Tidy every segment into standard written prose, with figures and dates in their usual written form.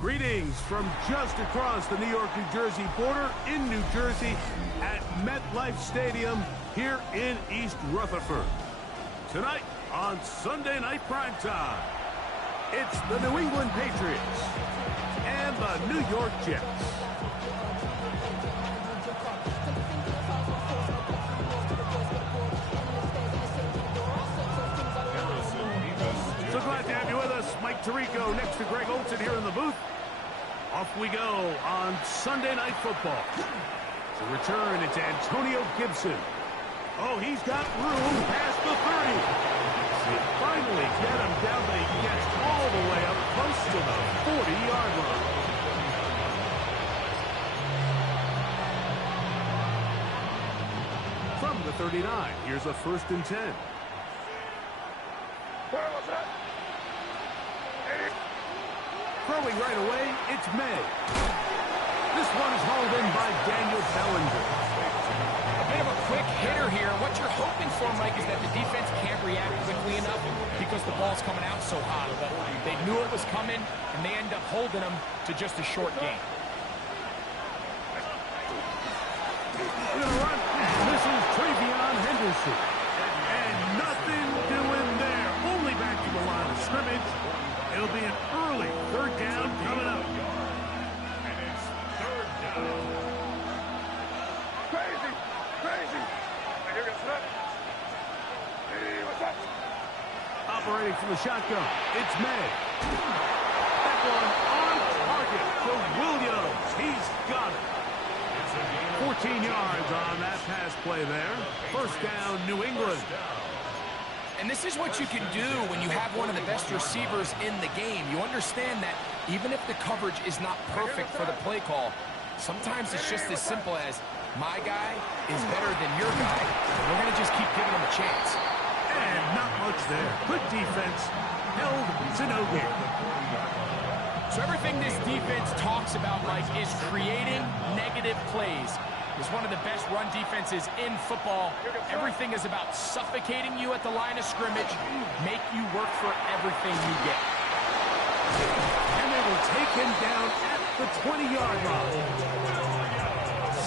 Greetings from just across the New York-New Jersey border in New Jersey at MetLife Stadium here in East Rutherford. Tonight on Sunday Night Primetime, it's the New England Patriots and the New York Jets. So glad to have you with us. Mike Tirico next to Greg Olson here in the booth. Off we go on Sunday Night Football. To return, it's Antonio Gibson. Oh, he's got room past the 30. They finally get him down. He gets all the way up close to the 40-yard line. From the 39, here's a 1st and 10. Throwing right away, it's May. This one is hauled in by Daniel Bellinger. A bit of a quick hitter here. What you're hoping for, Mike, is that the defense can't react quickly enough because the ball's coming out so hot. But they knew it was coming, and they end up holding them to just a short game. We're going to run. This is Travion Henderson. And nothing doing there. Only back to the line of scrimmage. It'll be an early 3rd down coming up. And it's 3rd down. Crazy. Here goes that. Hey, what's up? Operating from the shotgun, it's May. That one on target for Williams. He's got it. 14 yards on that pass play there. 1st down, New England. And this is what you can do when you have one of the best receivers in the game. You understand that even if the coverage is not perfect for the play call, sometimes it's just as simple as, my guy is better than your guy, and we're going to just keep giving him a chance. And not much there. Good defense. Held to no gain. So everything this defense talks about, Mike, is creating negative plays. It's one of the best run defenses in football. Everything is about suffocating you at the line of scrimmage, make you work for everything you get. And they will take him down at the 20-yard line.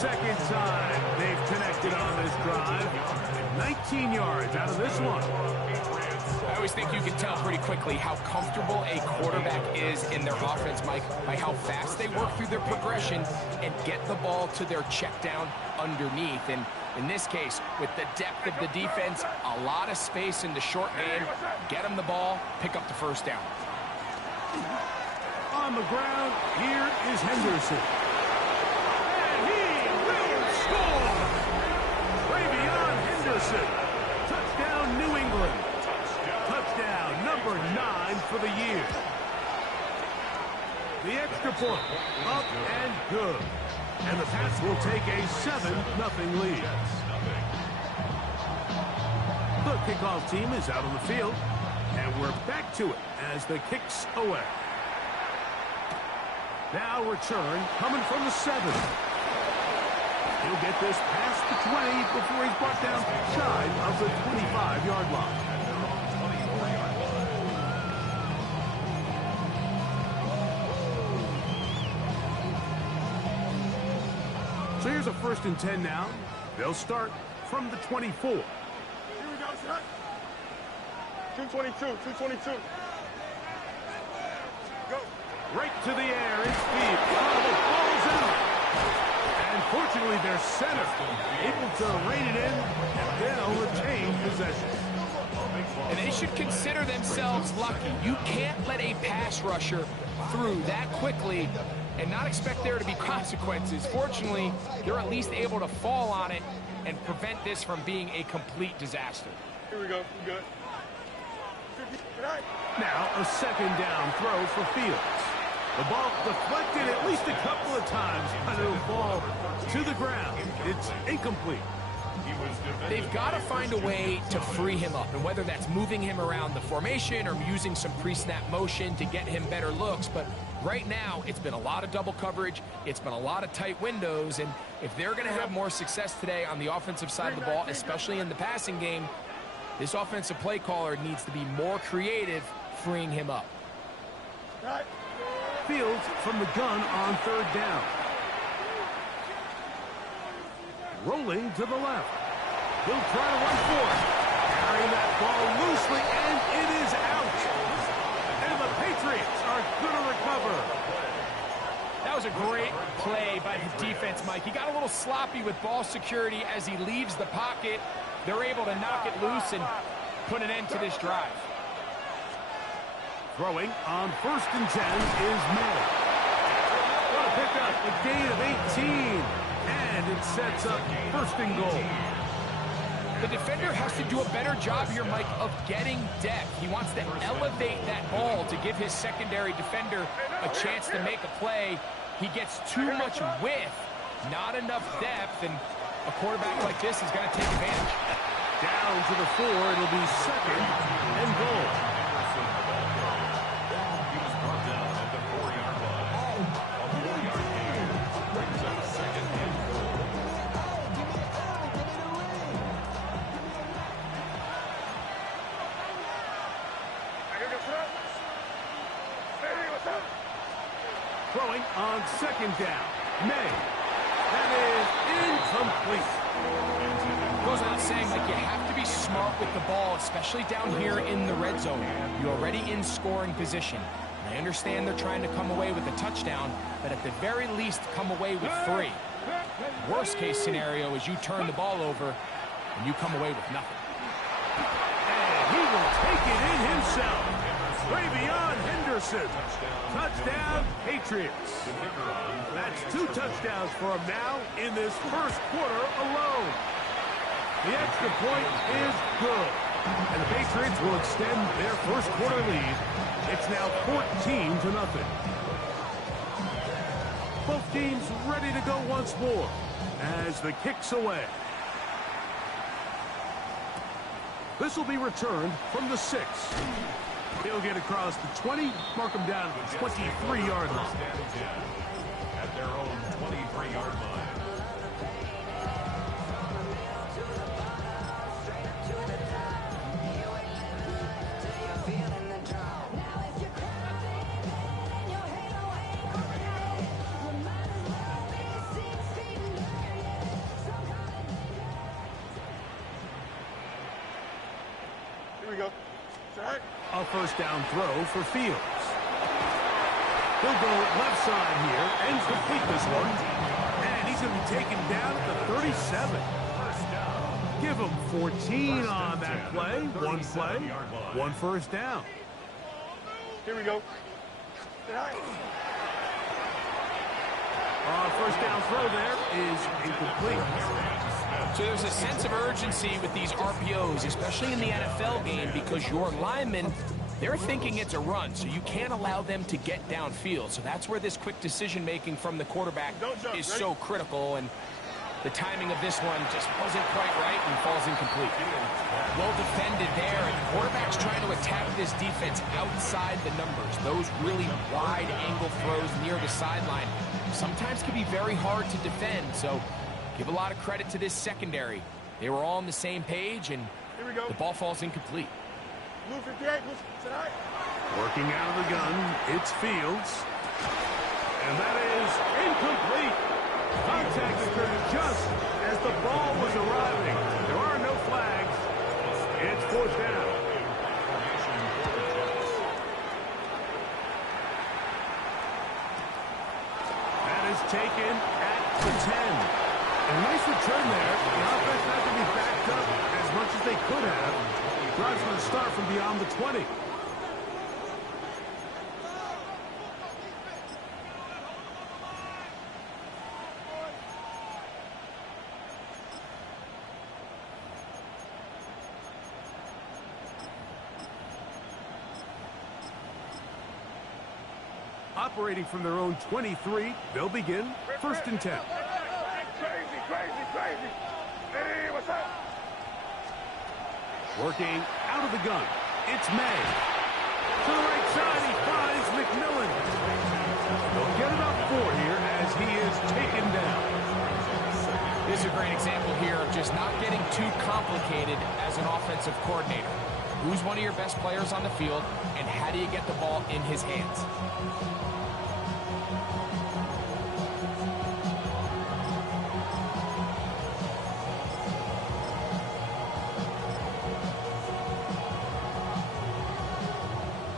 2nd time they've connected on this drive. 19 yards out of this one. I always think you can tell pretty quickly how comfortable a quarterback is in their offense, Mike, by how fast they work through their progression and get the ball to their check down underneath. And in this case, with the depth of the defense, a lot of space in the short game, get them the ball, pick up the 1st down. On the ground, here is Henderson. And he will score! Travion Henderson. Touchdown, New England. Touchdown, number 9 for the year. The extra point, up and good. And the Pats will take a 7-0 lead. The kickoff team is out on the field, and we're back to it as the kick's away. Now return coming from the 7. He'll get this past the 20 before he's brought down shy of the 25-yard line. So here's a 1st and 10 now. They'll start from the 24. Here we go, son. 222. Go. Right to the air. It's deep. Oh, the ball's out. And fortunately, their center able to rein it in, and they'll retain possession. And they should consider themselves lucky. You can't let a pass rusher through that quickly and not expect there to be consequences. Fortunately, they're at least able to fall on it and prevent this from being a complete disaster. Here we go. We good. Now a 2nd down throw for Fields. The ball deflected at least a couple of times, but it'll fall to the ground. It's incomplete. They've got to find a way to free him up, and whether that's moving him around the formation or using some pre-snap motion to get him better looks. But right now, it's been a lot of double coverage. It's been a lot of tight windows, and if they're going to have more success today on the offensive side of the ball, especially in the passing game, this offensive play caller needs to be more creative freeing him up. Right. Fields from the gun on third down. Rolling to the left. He'll try to run for it. Carrying that ball loosely, and it is out. And the Patriots are going to recover. That was a great play by the defense, Mike. He got a little sloppy with ball security as he leaves the pocket. They're able to knock it loose and put an end to this drive. Throwing on 1st and 10 is May. What a pickup, a gain of 18. And it sets up 1st and goal. The defender has to do a better job here, Mike, of getting depth. He wants to elevate that ball to give his secondary defender a chance to make a play. He gets too much width, not enough depth, and a quarterback like this is going to take advantage. Down to the 4, it'll be 2nd and goal. He was brought down at the 4-yard line. A 4-yard gain brings up 2nd and goal. Throwing on 2nd down. May. That is incomplete. Goes without saying, like, you have to be smart with the ball, especially down here in the red zone. You're already in scoring position. I understand they're trying to come away with a touchdown, but at the very least, come away with 3. Worst case scenario is you turn the ball over and you come away with nothing. And he will take it in himself. Way beyond Henderson. Touchdown, Patriots. That's 2 touchdowns for him now in this 1st quarter alone. The extra point is good. And the Patriots will extend their 1st quarter lead. It's now 14-0. Both teams ready to go once more as the kick's away. This will be returned from the 6. He'll get across the 20, mark him down at the 23-yard line. At their own 23-yard line. Here we go. Set. A 1st down throw for Fields. He'll go left side here and complete this one. And he's going to be taken down at the 37. Give him 14 on that play. 1 play, 1 1st down. Here we go. Set. 1st down throw there is incomplete. So there's a sense of urgency with these RPOs, especially in the NFL game, because your linemen, they're thinking it's a run, so you can't allow them to get downfield. So that's where this quick decision-making from the quarterback is so critical, and the timing of this one just wasn't quite right and falls incomplete. Well defended there, and the quarterback's trying to attack this defense outside the numbers. Those really wide-angle throws near the sideline sometimes can be very hard to defend, so give a lot of credit to this secondary. They were all on the same page, and the ball falls incomplete. Blue 58, blue 59. Working out of the gun, it's Fields. And that is incomplete. Contact occurred just as the ball was arriving. There are no flags. It's 4th down. That is taken at the 10. A nice return there. The offense not going to be backed up as much as they could have. Drive's going to start from beyond the 20. Operating from their own 23, they'll begin 1st and 10. Crazy. Hey, what's up? Working out of the gun, it's May. To the right side, he finds McMillan. They'll get about 4 here as he is taken down. This is a great example here of just not getting too complicated as an offensive coordinator. Who's one of your best players on the field, and how do you get the ball in his hands?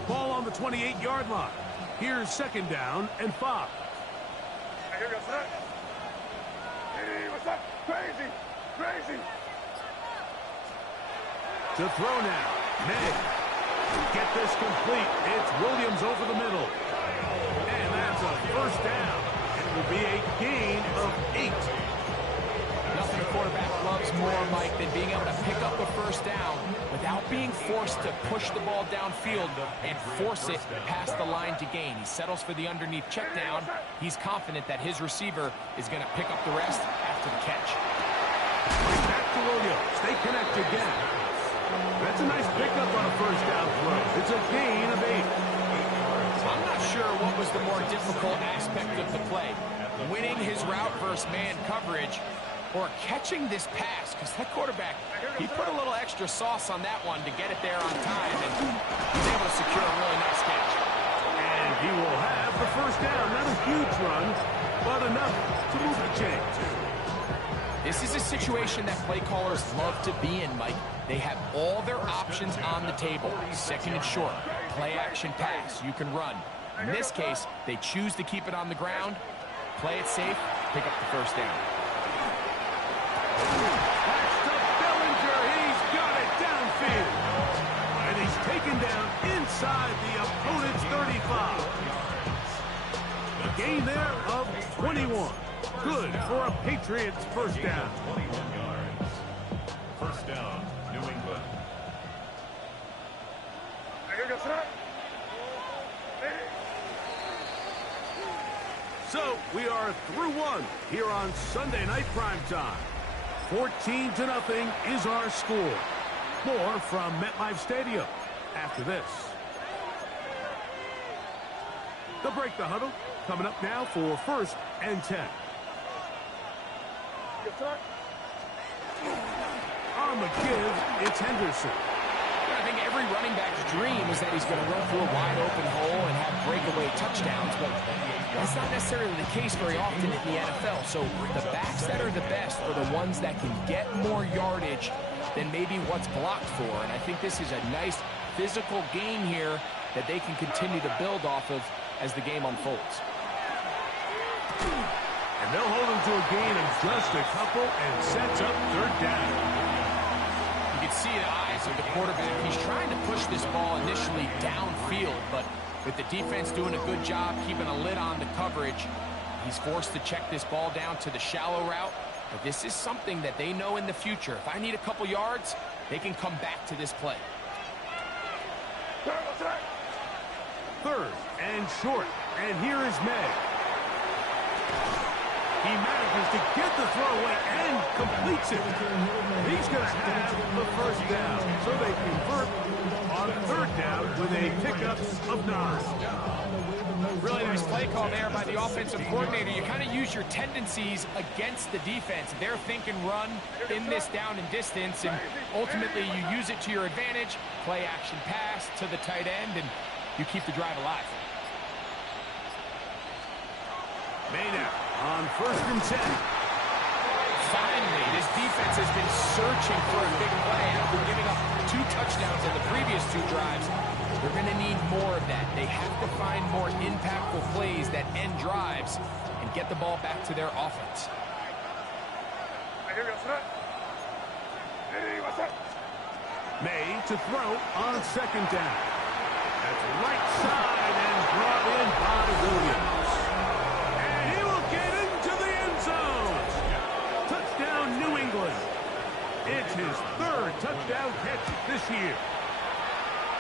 Ball on the 28-yard line. Here's second down and 5. Here we go, son. Hey, what's up? Crazy, crazy. To throw now. May. Get this complete. It's Williams over the middle. And that's a first down. It will be a gain of 8. Nothing a quarterback loves more, Mike, than being able to pick up a first down without being forced to push the ball downfield and force it past the line to gain. He settles for the underneath check down. He's confident that his receiver is going to pick up the rest after the catch. Back to Williams. They connect again. That's a nice pickup on a first down throw. It's a gain of 8. I'm not sure what was the more difficult aspect of the play. Winning his route versus man coverage or catching this pass, because that quarterback, he put a little extra sauce on that one to get it there on time, and he's able to secure a really nice catch. And he will have the first down. Not a huge run, but enough to move the chains. This is a situation that play callers love to be in, Mike. They have all their options on the table. Second and short, play action pass, you can run. In this case, they choose to keep it on the ground, play it safe, pick up the first down. That's to Bellinger. He's got it downfield. And he's taken down inside the opponent's 35. A gain there of 21. Good for a Patriots first down. 21 yards. First down, New England. Here we go, son. So we are through one here on Sunday Night Primetime. 14-0 is our score. More from MetLife Stadium after this. The break the huddle coming up now for 1st and 10. Yes, sir. On the give, it's Henderson. I think every running back's dream is that he's going to run through a wide open hole and have breakaway touchdowns, but that's not necessarily the case very often in the NFL. So the backs that are the best are the ones that can get more yardage than maybe what's blocked for. And I think this is a nice physical game here that they can continue to build off of as the game unfolds. And they'll hold him to a gain of just a couple and sets up 3rd down. You can see the eyes of the quarterback. He's trying to push this ball initially downfield, but with the defense doing a good job keeping a lid on the coverage, he's forced to check this ball down to the shallow route. But this is something that they know in the future. If I need a couple yards, they can come back to this play. 3rd and short. And here is May. He manages to get the throw away and completes it. He's going to have the first down. So they convert on 3rd down with a pickup of 9. Really nice play call there by the offensive coordinator. You kind of use your tendencies against the defense. They're thinking run in this down and distance, and ultimately you use it to your advantage. Play action pass to the tight end, and you keep the drive alive. May now on 1st and 10. Finally, this defense has been searching for a big play after giving up 2 touchdowns in the previous 2 drives. They're going to need more of that. They have to find more impactful plays that end drives and get the ball back to their offense. Here we go, son. Hey, what's up? May to throw on 2nd down. That's right side and brought in by Williams. And he will get into the end zone. Touchdown, New England. It's his 3rd touchdown catch this year.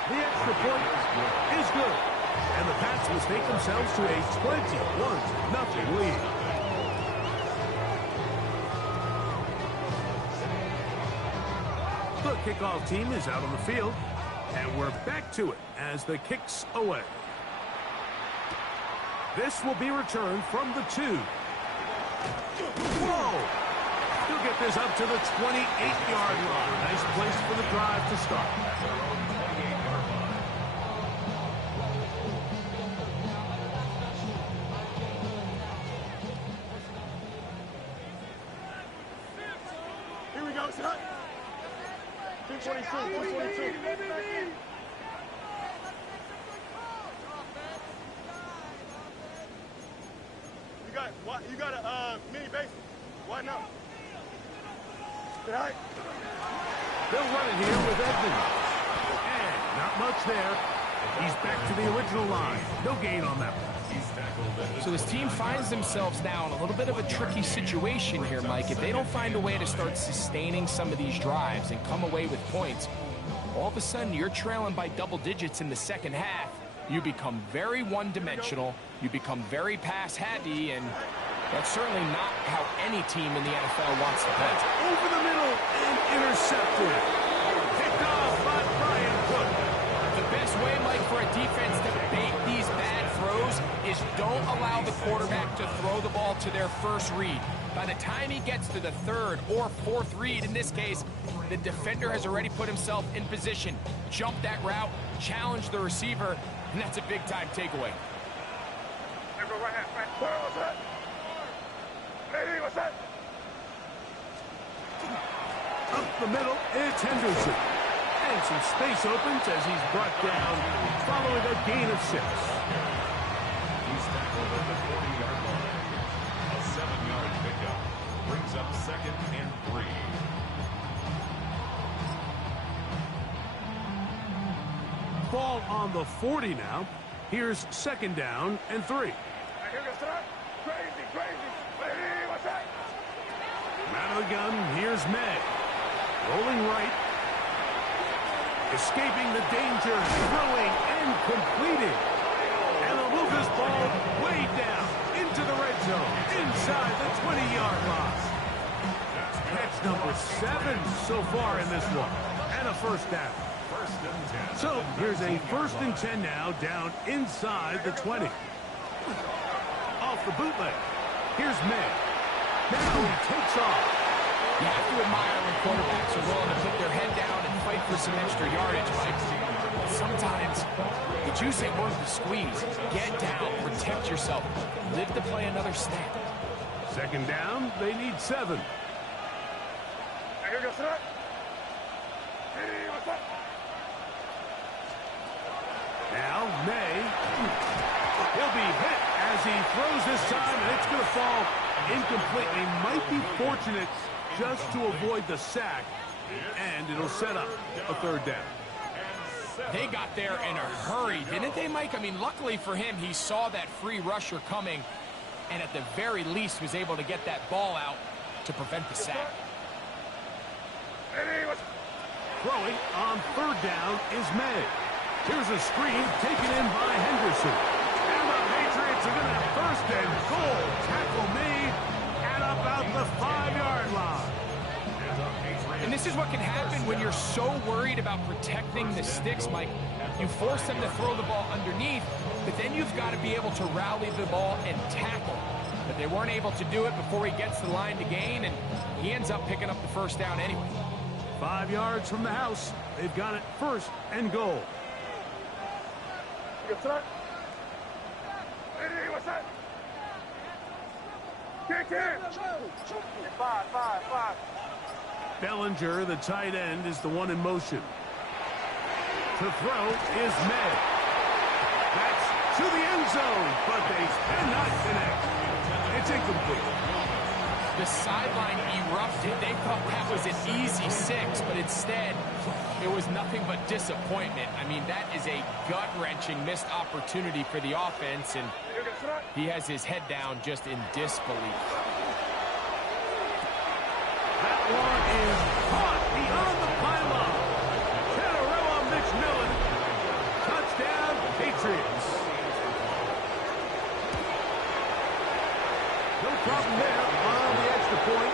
The extra point is good. And the Pats will take themselves to a 21-0 lead. The kickoff team is out on the field. And we're back to it as the kick's away. This will be returned from the 2. Whoa! He'll get this up to the 28-yard line. Nice place for the drive to start. You got a mini base. Why not? All right. They'll run it here with Edmonds. And not much there. He's back to the original line. No gain on that one. So this team finds themselves now in a little bit of a tricky situation here, Mike. If they don't find a way to start sustaining some of these drives and come away with points, all of a sudden you're trailing by double digits in the second half. You become very one-dimensional. You become very pass-heavy, and that's certainly not how any team in the NFL wants to play. Over the middle and intercepted. Picked off by Brian Cook. The best way, Mike, for a defense to bait these bad throws is don't allow the quarterback to throw the ball to their first read. By the time he gets to the third or fourth read, in this case, the defender has already put himself in position, jumped that route, challenged the receiver, and that's a big-time takeaway. Up the middle, it's Henderson. And some space opens as he's brought down following a gain of 6. He's tackled at the 40-yard line. A 7-yard pickup brings up 2nd and 3. Ball on the 40 now. Here's 2nd down and 3. Out of the gun, here's May. Rolling right. Escaping the danger, throwing and completing. And they'll move this ball way down into the red zone, inside the 20-yard line. Catch number 7 so far in this one. And a first down. So here's a 1st and 10 now, down inside the 20. Off the bootleg. Here's May. Now he takes off. You have to admire when quarterbacks are willing to put their head down and fight for some extra yardage, Mike. Sometimes the juice ain't worth the squeeze. Get down, protect yourself, live to play another snap. 2nd down, they need 7. Now May. He'll be hit as he throws this time, and it's going to fall incomplete. They might be fortunate just to avoid the sack, and it'll set up a 3rd down. They got there in a hurry, didn't they, Mike? I mean, luckily for him, he saw that free rusher coming, and at the very least was able to get that ball out to prevent the sack. Throwing on 3rd down is May. Here's a screen taken in by Henderson. And the Patriots are going to have 1st and goal. Tackle made and about the 5-yard line. And this is what can happen when you're so worried about protecting the sticks, Mike. You force them to throw the ball underneath, but then you've got to be able to rally the ball and tackle. But they weren't able to do it before he gets the line to gain, and he ends up picking up the 1st down anyway. 5 yards from the house. They've got it 1st and goal. Bellinger, the tight end, is the one in motion. To throw is May. That's to the end zone, but they cannot connect. It's incomplete. The sideline erupted. They thought that was an easy 6, but instead, it was nothing but disappointment. I mean, that is a gut-wrenching missed opportunity for the offense, and he has his head down just in disbelief. That one is caught beyond the pylon. Canarella McMillan. Touchdown, Patriots. No problem there on the extra point.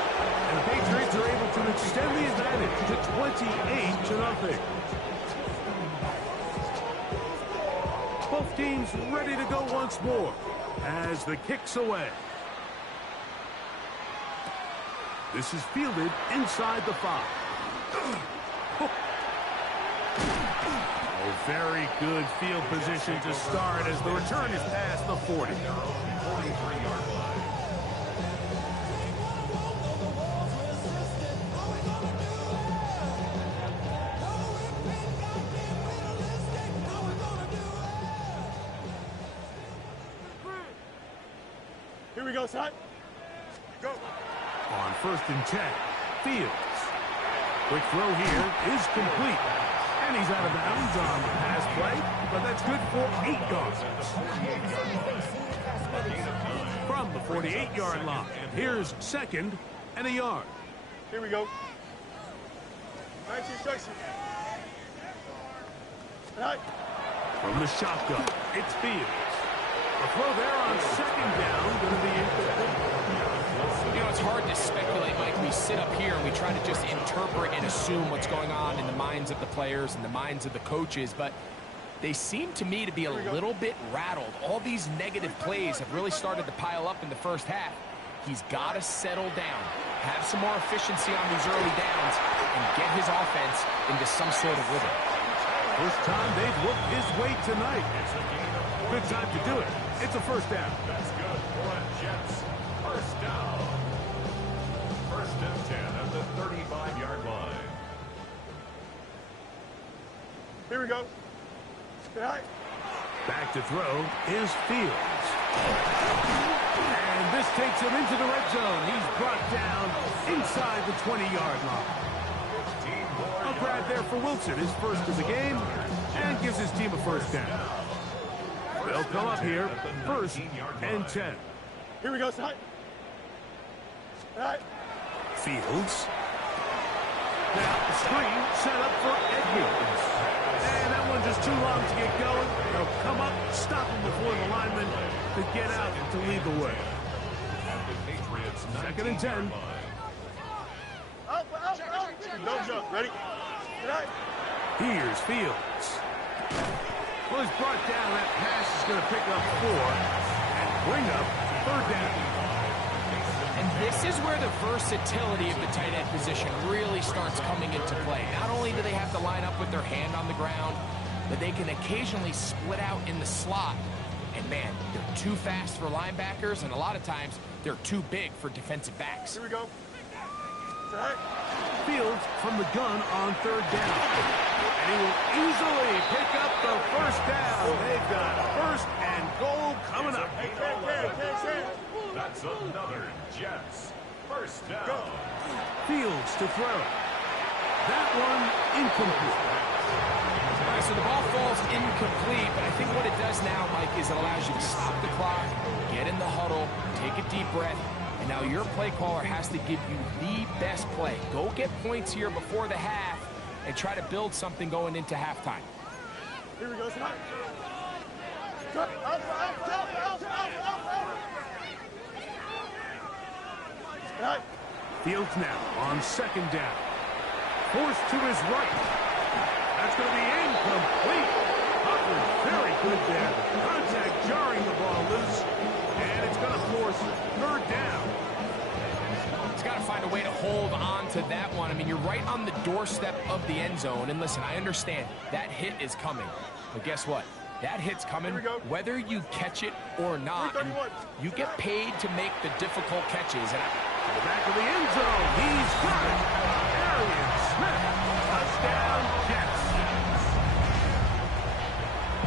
And the Patriots are able to extend the advantage to 28-0. Both teams ready to go once more as the kick's away. This is fielded inside the 5. A very good field position to start as the return is past the 40. 43-yard line. Here we go, son. Go. On 1st and 10, Fields. Quick throw here is complete. And he's out of bounds on the pass play, but that's good for 8 yards. From the 48-yard line, here's 2nd and a yard. Here we go. Nice instruction. Right. From the shotgun, it's Fields. A throw there on 2nd down, going to be incomplete. You know, it's hard to speculate, Mike. We sit up here and we try to just interpret and assume what's going on in the minds of the players and the minds of the coaches, but they seem to me to be a little bit rattled. All these negative plays have really started to pile up in the first half. He's got to settle down, have some more efficiency on these early downs, and get his offense into some sort of rhythm. First time they've looked his way tonight. Good time to do it. It's a first down. That's good for a Jets. First down. 1st and 10 at the 35-yard line. Here we go. Right. Back to throw is Fields. And this takes him into the red zone. He's brought down inside the 20-yard line. A grab there for Wilson, his first of the game, and gives his team a first down. They'll come up here, 1st and 10. Here we go, son. Right. Fields. Now the screen set up for Edmonds. And that one just too long to get going. They'll come up, stop him before the lineman to get out to lead the way. 2nd and 10. Up. No jump. Ready? Right. Here's Fields. Well, he's brought down. That pass is going to pick up 4 and bring up 3rd down. And this is where the versatility of the tight end position really starts coming into play. Not only do they have to line up with their hand on the ground, but they can occasionally split out in the slot. And man, they're too fast for linebackers, and a lot of times they're too big for defensive backs. Here we go. Right. Fields from the gun on 3rd down. And he will easily pick up the first down. They've got 1st and goal coming up. That's another Jets. First down. Go. Fields to throw. That one incomplete. All right, so the ball falls incomplete, but I think what it does now, Mike, is it allows you to stop the clock, get in the huddle, take a deep breath, and now your play caller has to give you the best play. Go get points here before the half and try to build something going into halftime. Here we go, son. Right. Fields now on 2nd down. Forced to his right. That's going to be incomplete. Hubbard very good there. Contact jarring the ball loose. And it's going to force 3rd down. He's got to find a way to hold on to that one. I mean, you're right on the doorstep of the end zone. And listen, I understand that hit is coming. But guess what? That hit's coming whether you catch it or not. And you get paid to make the difficult catches. And to the back of the end zone. He's got it. Arian Smith. Touchdown, Jets.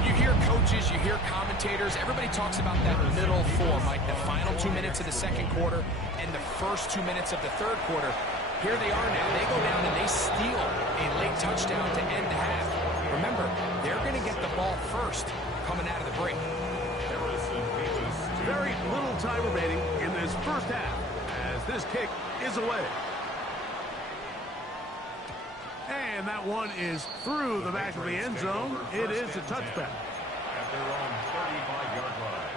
You hear coaches, you hear commentators, everybody talks about that middle 4, Mike, the final 2 minutes of the 2nd quarter and the first 2 minutes of the 3rd quarter. Here they are now. They go down and they steal a late touchdown to end the half. Remember, they're going to get the ball first coming out of the break. Very little time remaining in this first half as this kick is away. And that one is through the back of the end zone. It is a touchback. At their own 35-yard line.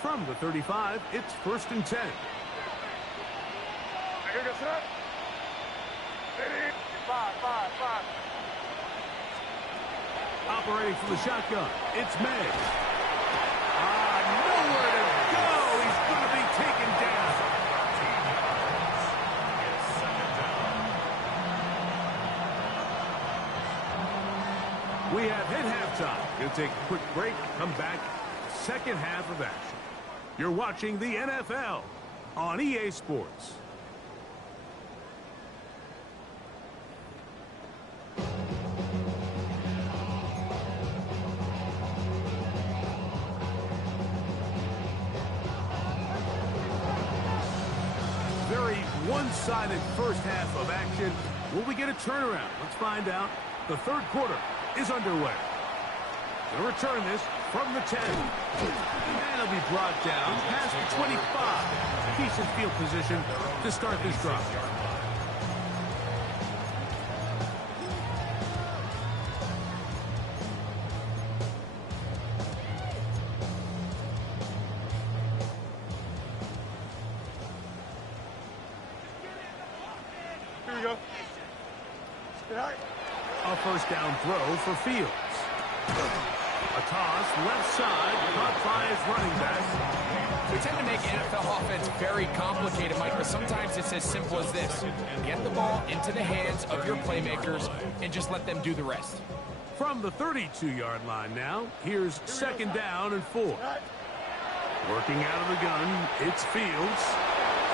From the 35, it's 1st and 10. Here goes, son. 5. Operating from the shotgun, it's May. Nowhere to go. He's going to be taken down. We have hit halftime. We'll take a quick break, come back, 2nd half of action. You're watching the NFL on EA Sports. one-sided first half of action. Will we get a turnaround? Let's find out. The third quarter is underway. Going to return this from the 10. And it'll be brought down past the 25. Decent field position to start this drive. Here we go. A first down throw for Fields. A toss left side, caught by his running back. We tend to make NFL offense very complicated, Mike, but sometimes it's as simple as this. Get the ball into the hands of your playmakers and just let them do the rest. From the 32-yard line now, here's second down and 4. Working out of the gun, it's Fields.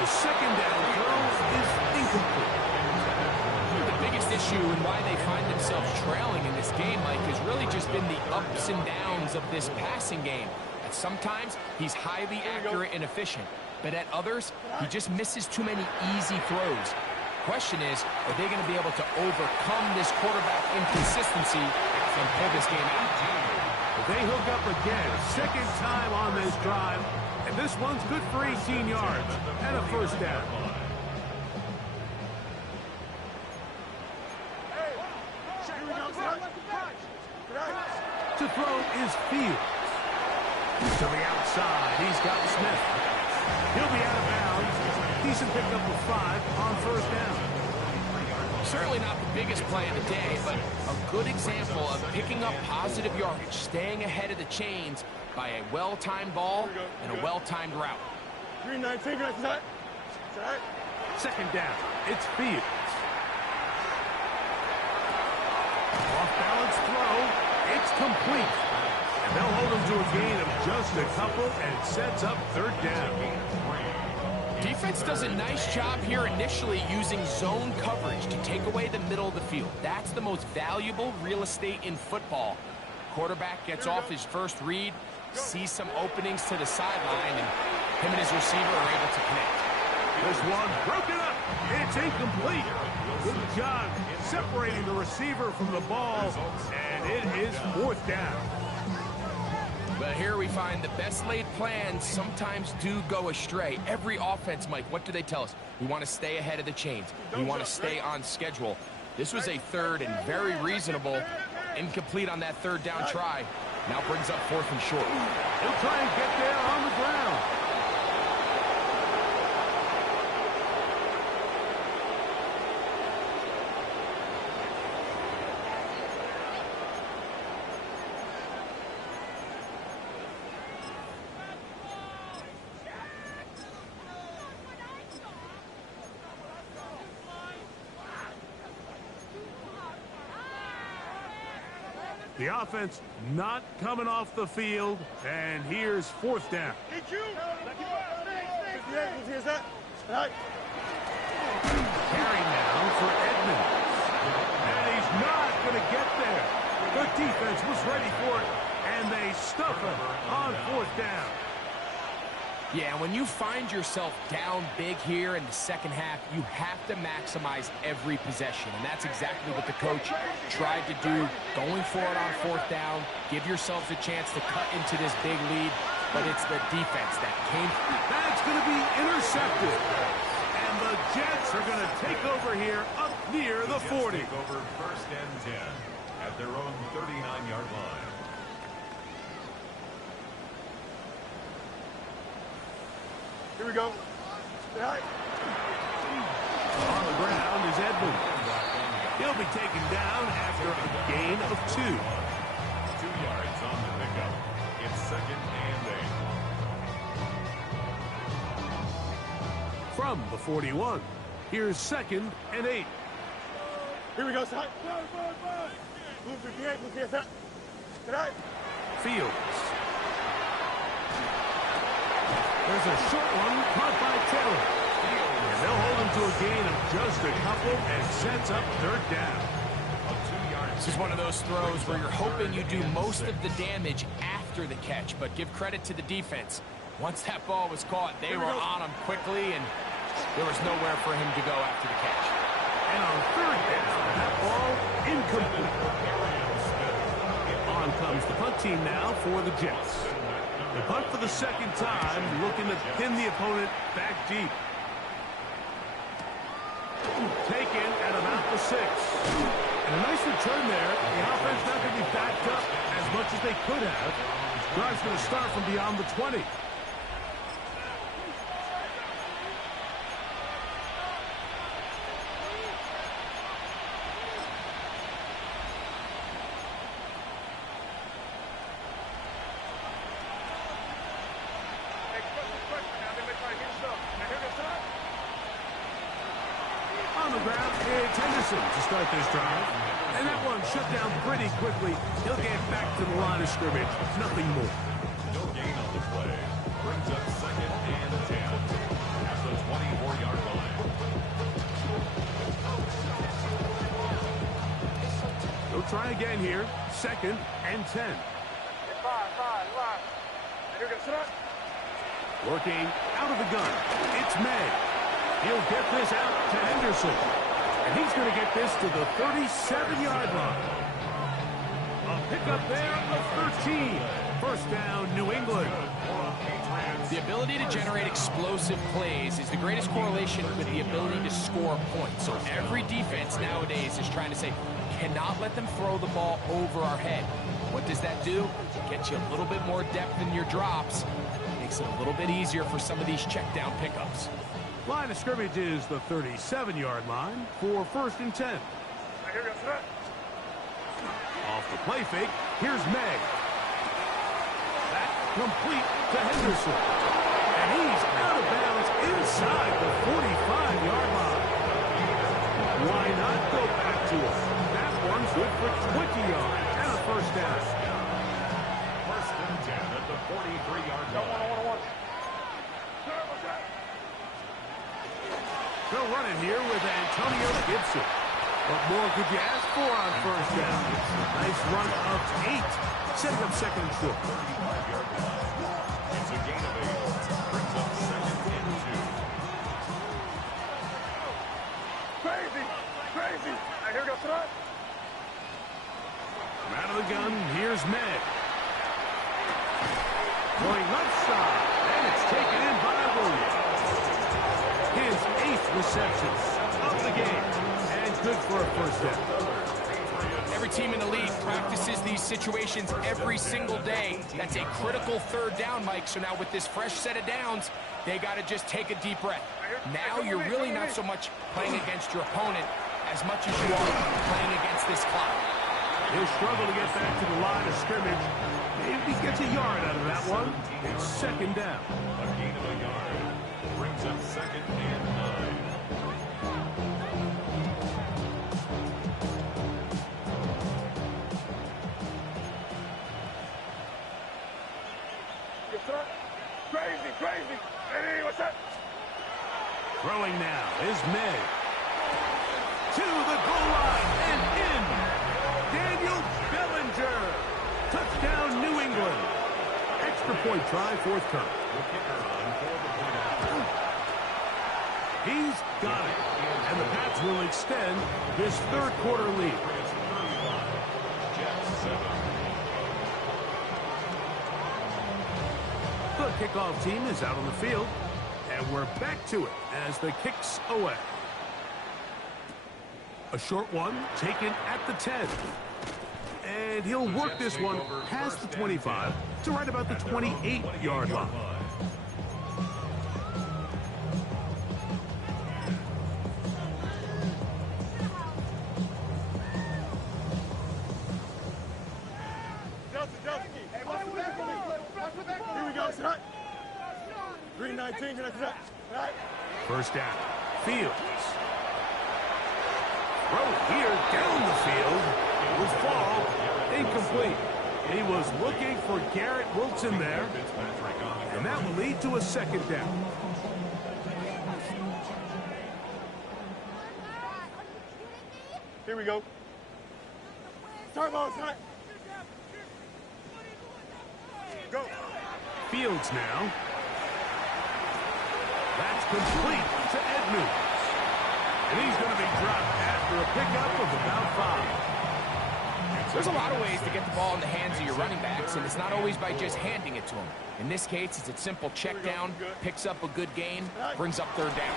The second down throw is incomplete. The biggest issue and why they find themselves trailing in this game, Mike, has really just been the ups and downs of this passing game. At sometimes, he's highly accurate and efficient, but at others, he just misses too many easy throws. Question is, are they going to be able to overcome this quarterback inconsistency and pull this game out? They hook up again, second time on this drive, and this one's good for 18 yards and a first down. To throw is Fields. To the outside, he's got Smith. He'll be out of bounds. Decent pickup of 5 on first down. Certainly not the biggest play of the day, but a good example of picking up positive yardage, staying ahead of the chains by a well-timed ball and a well-timed route. 3-9, Second down, it's Fields. Off-balance throw, it's complete. And they'll hold him to a gain of just a couple and sets up third down. Defense does a nice job here initially using zone coverage to take away the middle of the field. That's the most valuable real estate in football. Quarterback gets off his first read, sees some openings to the sideline, and him and his receiver are able to connect. This one broken up. It's incomplete. Good job separating the receiver from the ball, and it is fourth down. But here we find the best laid plans sometimes do go astray. Every offense, Mike, what do they tell us? We want to stay ahead of the chains. We want to stay on schedule. This was a third and very reasonable. Incomplete on that third down try. Now brings up fourth and short. He'll try and get there on the ground. The offense not coming off the field, and here's fourth down. Carry now for Edmonds. And he's not going to get there. The defense was ready for it, and they stuff him on fourth down. Yeah, when you find yourself down big here in the second half, you have to maximize every possession. And that's exactly what the coach tried to do, going for it on fourth down. Give yourselves a chance to cut into this big lead, but it's the defense that came. That's going to be intercepted. And the Jets are going to take over here up near the 40. Take over first and 10 at their own 39-yard line. Here we go. On the ground is Edmonds. He'll be taken down after a gain of 2. 2 yards on the pickup. It's second and 8. From the 41, here's second and 8. Here we go, son. Fields. There's a short one caught by Taylor. And they'll hold him to a gain of just a couple and sets up third down. This is one of those throws where you're hoping you do most of the damage after the catch, but give credit to the defense. Once that ball was caught, they were on him quickly and There was nowhere for him to go after the catch. And on third down, that ball incomplete. On comes the punt team now for the Jets. The punt for the second time, looking to pin the opponent back deep. Taken at about the 6. And a nice return there. The offense not going to be backed up as much as they could have. Drive's going to start from beyond the 20. On the ground, it's Henderson to start this drive. And that one shut down pretty quickly. He'll get back to the line of scrimmage. Nothing more. No gain on the play. Brings up second and 10 at the 24-yard line. They'll try again here. Second and 10. Working out of the gun. It's May. He'll get this out to Henderson. And he's going to get this to the 37-yard line. A pickup there of 13. First down, New England. The ability to generate explosive plays is the greatest correlation with the ability to score points. So every defense nowadays is trying to say, cannot let them throw the ball over our head. What does that do? Get you a little bit more depth in your drops. Makes it a little bit easier for some of these check down pickups. Line of scrimmage is the 37-yard line for first and 10. Off the play fake, here's May. That complete to Henderson. And he's out of bounds inside the 45-yard line. Why not go back to it? That one's good for 20 yards and a first down. First and 10 at the 43-yard line. They'll run it here with Antonio Gibson. What more could you ask for on first down? Nice run of 8. Setting up second and short. It's a gain of 8. Brings up second and 2. Crazy. Here we go, front. Out of the gun, here's Meg. Going left side, and it's taken in by Williams. His 8th reception of the game, and good for a first down. Every team in the league practices these situations every single day. That's a critical third down, Mike. So now with this fresh set of downs, they got to just take a deep breath. Now you're really not so much playing against your opponent as much as you are playing against this clock. He'll struggle to get back to the line of scrimmage. Maybe he gets a yard out of that one. It's second down. A gain of a yard. Brings up second and 9. Crazy. Hey, what's that? Throwing now is May. To the goal line and in. Daniel Bellinger. Touchdown, New England. Extra point try, fourth term. He's got it. And the Pats will extend this third quarter lead. The kickoff team is out on the field. And we're back to it as the kick's away. A short one taken at the 10. And he'll work this one past the 25 to right about the 28-yard line. Here we go, son. 319, right? First down. Fields. Throw here down the field. It was fall. Incomplete. He was looking for Garrett Wilson there. And that will lead to a second down. Here we go. Turbo, son. Go. Fields now. That's complete to Edmonds. And he's going to be dropped after a pickup of about 5. There's a lot of ways to get the ball in the hands of your running backs, and it's not always by just handing it to them. In this case, it's a simple check down, picks up a good gain, brings up 3rd down.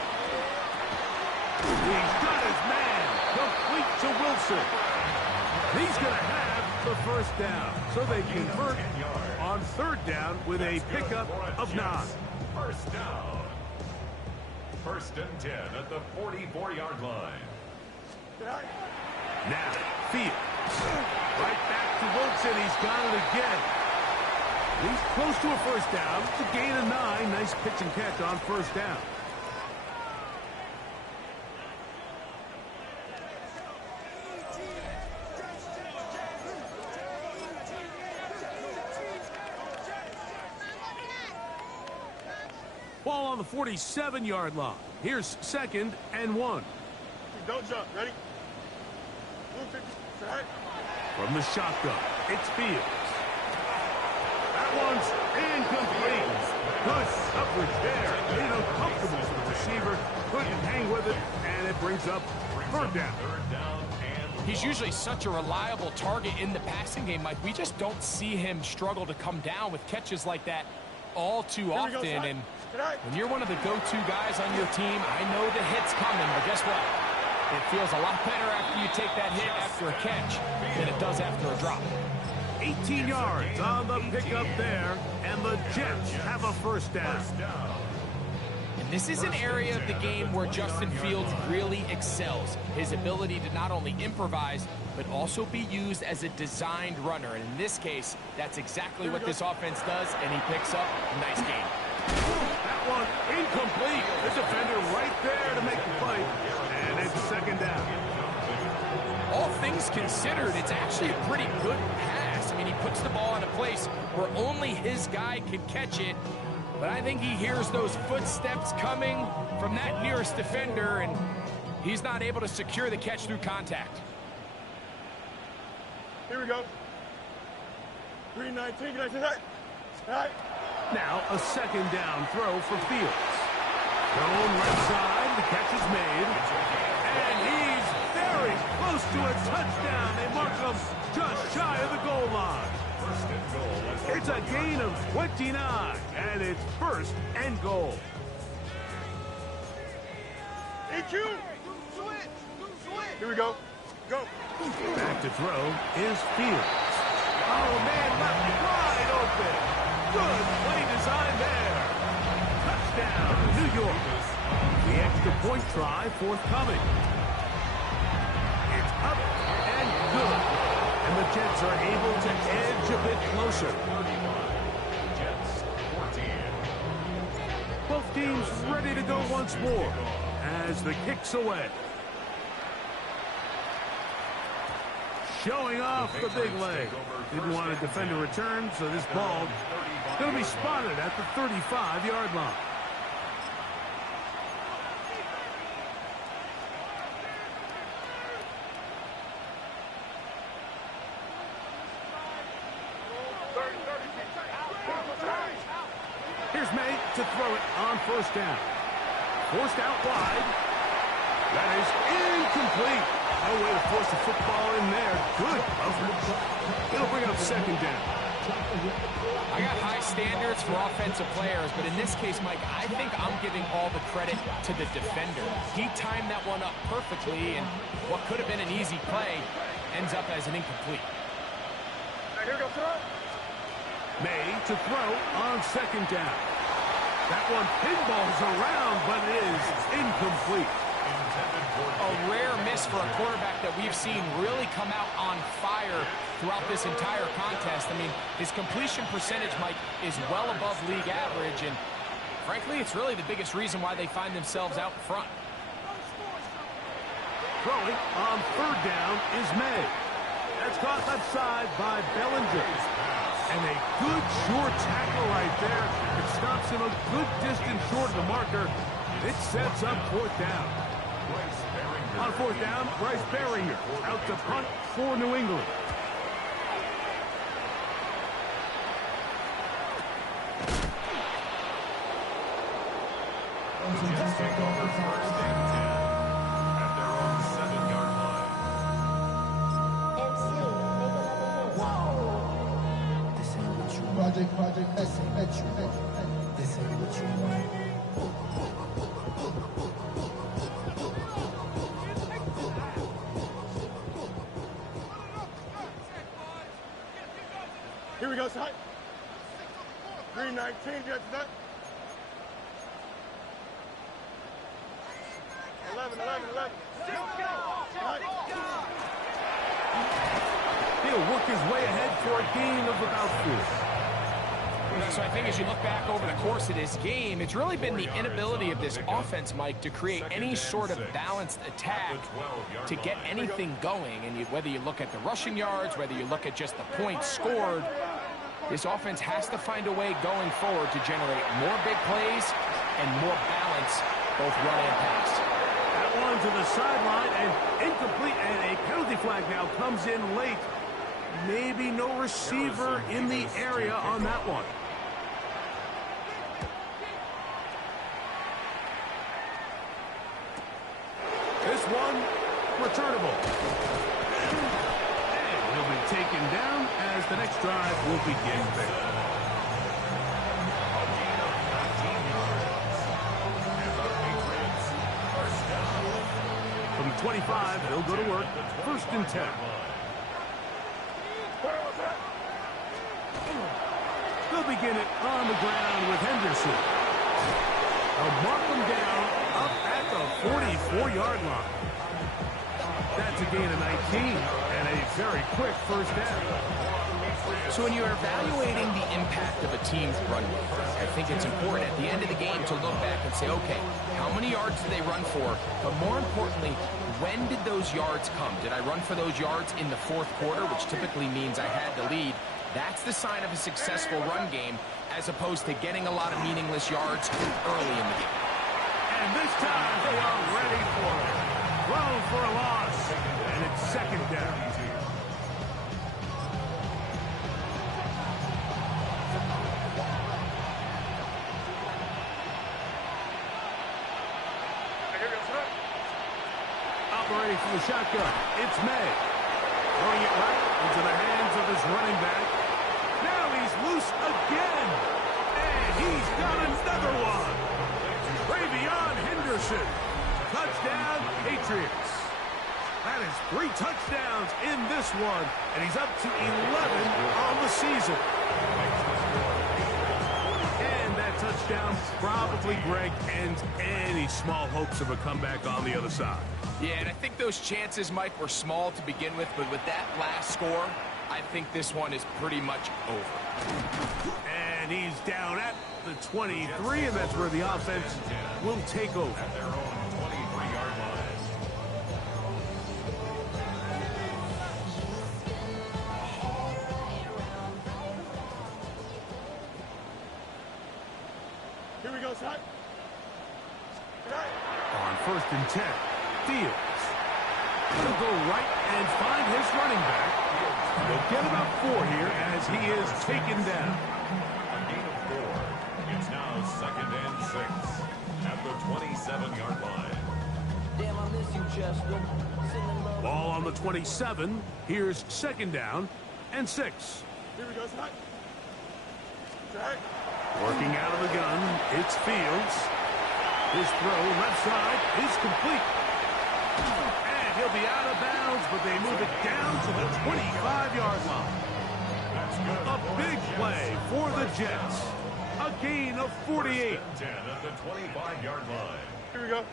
He's got his man, complete to Wilson. He's going to have the 1st down, so they convert on 3rd down with a pickup of 9. 1st down. 1st and 10 at the 44-yard line. Now, Fields. Right back to Wilson. He's got it again. He's close to a 1st down. It's a gain of 9. Nice pitch and catch on 1st down. Ball on the 47-yard line. Here's 2nd and 1. Don't jump. Ready? From the shotgun, it's Fields. That one's incomplete. Good coverage there. Made it uncomfortable for the receiver. Couldn't hang with it, and it brings up 3rd down. He's usually such a reliable target in the passing game, Mike. We just don't see him struggle to come down with catches like that all too often. And when you're one of the go-to guys on your team, I know the hit's coming, but guess what? It feels a lot better after you take that hit after a catch than it does after a drop. 18 yards on the pickup there, and the Jets have a 1st down. And this is an area of the game where Justin Fields really excels. His ability to not only improvise, but also be used as a designed runner. And in this case, that's exactly what this offense does, and he picks up a nice gain. That one incomplete. The defender right there to make the play, and it's 2nd down. All things considered, it's actually a pretty good pass. I mean, he puts the ball in a place where only his guy can catch it. But I think he hears those footsteps coming from that nearest defender, and he's not able to secure the catch through contact. Here we go. 319. Can I say that? All right. Now a 2nd down throw for Fields. Thrown left side. The catch is made. And he's very close to a touchdown. They mark him just shy of the goal line. It's a gain of 29, and it's 1st and goal. EQ. Here we go. Go. Back to throw is Fields. Oh, man, left wide open. Good play design there. Touchdown, New York. The extra point try forthcoming. It's up and good. And the Jets are able to edge a bit closer. Jets 14. Both teams ready to go once more as the kick's away. Showing off the big leg. Didn't want to defend a return, so this ball is going to be spotted at the 35-yard line. Here's May to throw it on 1st down. Forced out wide. That is incomplete. No way to force the football in there. Good coverage. It'll bring up 2nd down. I got high standards for offensive players, but in this case, Mike, I think I'm giving all the credit to the defender. He timed that one up perfectly, and what could have been an easy play ends up as an incomplete. Here we go, sir. May to throw on 2nd down. That one pinballs around, but it is incomplete. A rare miss for a quarterback that we've seen really come out on fire throughout this entire contest. I mean, his completion percentage, Mike, is well above league average, and frankly, it's really the biggest reason why they find themselves out in front. Throwing on 3rd down is May. That's caught left side by Bellinger. And a good short tackle right there. It stops him a good distance short of the marker. It sets up 4th down. On 4th down, Bryce Berringer out to punt for New England. take over first and 10 at their own 7-yard line. This ain't what you want. Project, this ain't what you want. This ain't what you want. Here we go, son. 319, Jets, nut. 11. He'll work his way ahead for a gain of about 4. So I think as you look back over the course of this game, it's really been the inability of this offense, Mike, to create any sort of balanced attack to get anything going. And whether you look at the rushing yards, whether you look at just the points scored, this offense has to find a way going forward to generate more big plays and more balance, both run and pass. That one to the sideline and incomplete, and a penalty flag now comes in late. Maybe no receiver in the area on that one. This one, returnable. And he'll be taken down as the next drive will begin there. From 25, they'll go to work. First and 10. They'll begin it on the ground with Henderson. They'll mark them down up at the 44-yard line. That's a gain of 19 and a very quick first down. So when you're evaluating the impact of a team's run game, I think it's important at the end of the game to look back and say, okay, how many yards did they run for? But more importantly, when did those yards come? Did I run for those yards in the fourth quarter, which typically means I had the lead? That's the sign of a successful run game, as opposed to getting a lot of meaningless yards early in the game. And this time they are ready for it. Throw for a loss, and it's second down. Operating from the shotgun, it's May. Throwing it right into the hands of his running back. Now he's loose again. And he's got another one. Ravion Henderson. Touchdown, Patriots. That is 3 touchdowns in this one. And he's up to 11 on the season. And that touchdown probably, Greg, ends any small hopes of a comeback on the other side. Yeah, and I think those chances, Mike, were small to begin with, but with that last score, I think this one is pretty much over. And he's down at the 23, and that's where the offense will take over. At their own 23-yard line. Here we go, son. On first and 10, Fields. He'll go right and find his running back. He'll get about 4 here as he is taken down. A gain of 4. It's now second and 6 at the 27-yard line. Damn, I miss you, Chester. Ball on the 27. Here's second down and 6. Here we go, son. Jack. Working out of the gun, it's Fields. His throw left side is complete. And he'll be out of bounds, but they move it down to the 25-yard line. A big play for the Jets. A gain of 48. 10 at the 25-yard line. Here we go.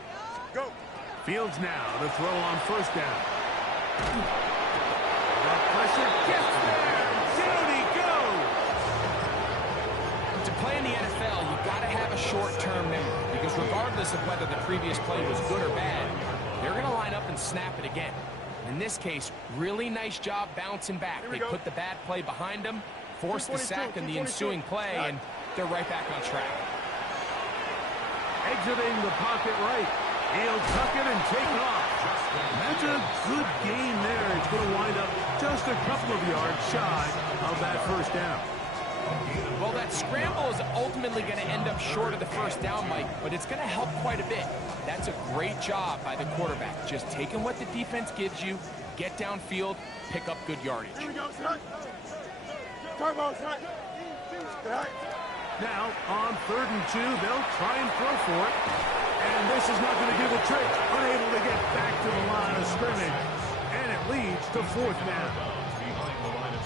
Go. Fields now to throw on first down. The pressure gets there. Down he goes. To play in the NFL, you've got to have a short-term memory, because regardless of whether the previous play was good or bad, they're going to line up and snap it again. In this case, really nice job bouncing back. They put the bad play behind them, forced the sack in the ensuing play, and they're right back on track. Exiting the pocket right. He'll tuck it and take off. That's a good game there. It's going to wind up just a couple of yards shy of that first down. Well, that scramble is ultimately going to end up short of the first down, Mike, but it's going to help quite a bit. That's a great job by the quarterback. Just taking what the defense gives you, get downfield, pick up good yardage. Here we go, son. Turbo, son. Now, on 3rd and 2, they'll try and throw for it. And this is not going to do the trick. Unable to get back to the line of scrimmage. And it leads to 4th down.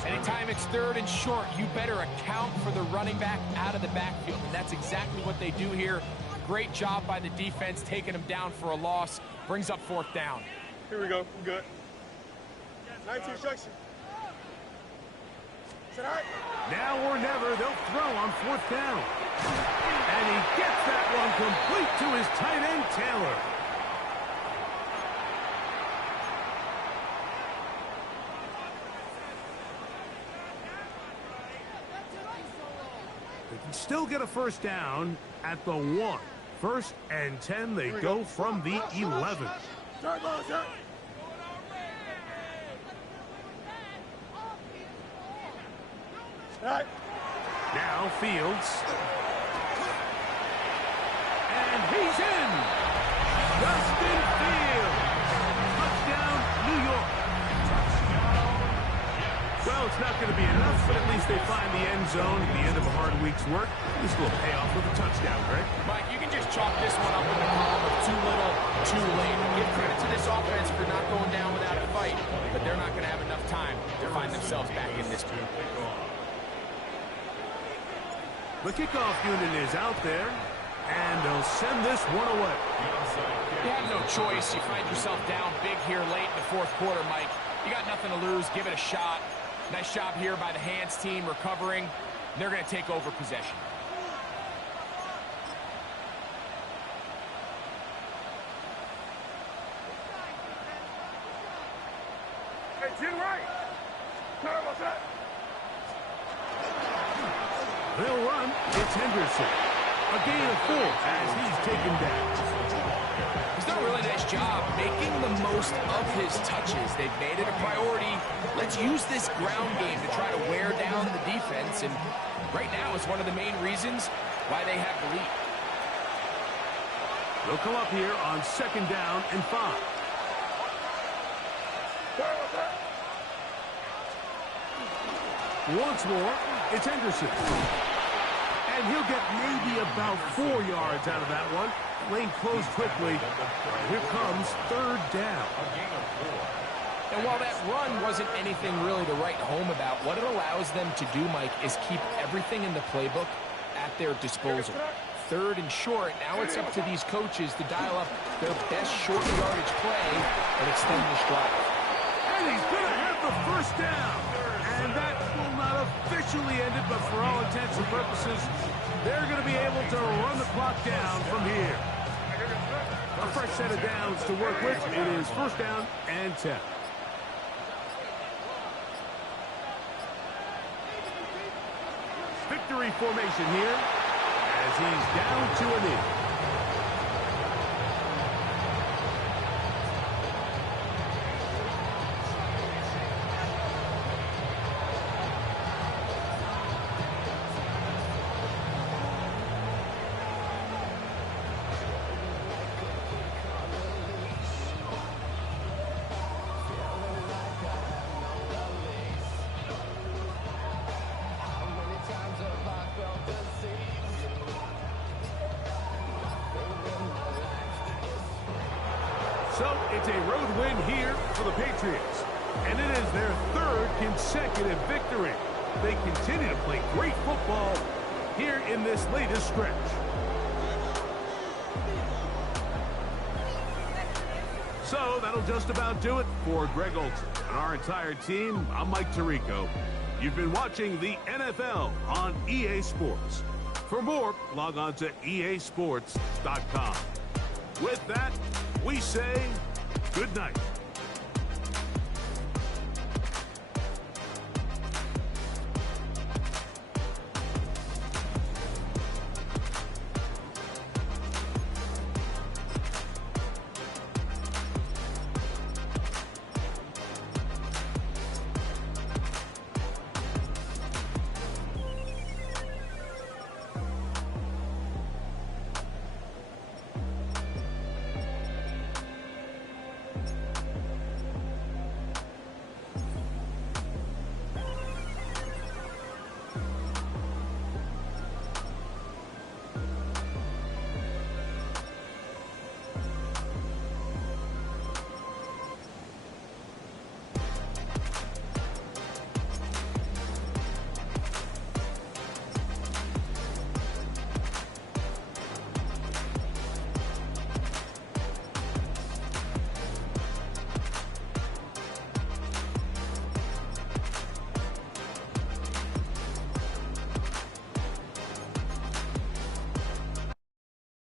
Anytime it's 3rd and short, you better account for the running back out of the backfield. And that's exactly what they do here. Great job by the defense, taking him down for a loss. Brings up 4th down. Here we go. I'm good. 19 instruction. Now or never, they'll throw on 4th down. And he gets that one complete to his tight end, Taylor. They can still get a 1st down at the 1. 1st and 10, they go from the 11. Now Fields. And he's in. Justin Fields. Touchdown, New York. Well, it's not going to be enough, but at least they find the end zone at the end of a hard week's work. This will pay off with a touchdown, Greg. Mike, you can just chalk this one up in the column of too little, too late. Give credit to this offense for not going down without a fight, but they're not going to have enough time to find themselves back in this game. The kickoff unit is out there, and they'll send this one away. You have no choice. You find yourself down big here late in the 4th quarter, Mike. You got nothing to lose. Give it a shot. Nice job here by the hands team recovering. They're going to take over possession. Hey, Jim Wright. Turbo, son. They'll run. It's Henderson. A gain of 4 as he's taken down. He's done a really nice job making the most of his touches. They've made it a priority. Let's use this ground game to try to wear down the defense. And right now it's one of the main reasons why they have the lead. They'll come up here on 2nd down and 5. Once more, it's Henderson. And he'll get maybe about 4 yards out of that one. Lane closed quickly. Here comes 3rd down. And while that run wasn't anything really to write home about, what it allows them to do, Mike, is keep everything in the playbook at their disposal. 3rd and short, now it's up to these coaches to dial up their best short yardage play and extend this drive. And he's going to have the 1st down. And that will not officially end it, but for all intents and purposes, they're going to be able to run the clock down from here. A fresh set of downs to work with. It is 1st down and 10. Victory formation here as he's down to a knee. So it's a road win here for the Patriots. And it is their 3rd consecutive victory. They continue to play great football here in this latest stretch. So that'll just about do it for Greg Olson and our entire team. I'm Mike Tirico. You've been watching the NFL on EA Sports. For more, log on to easports.com. With that, we say good night.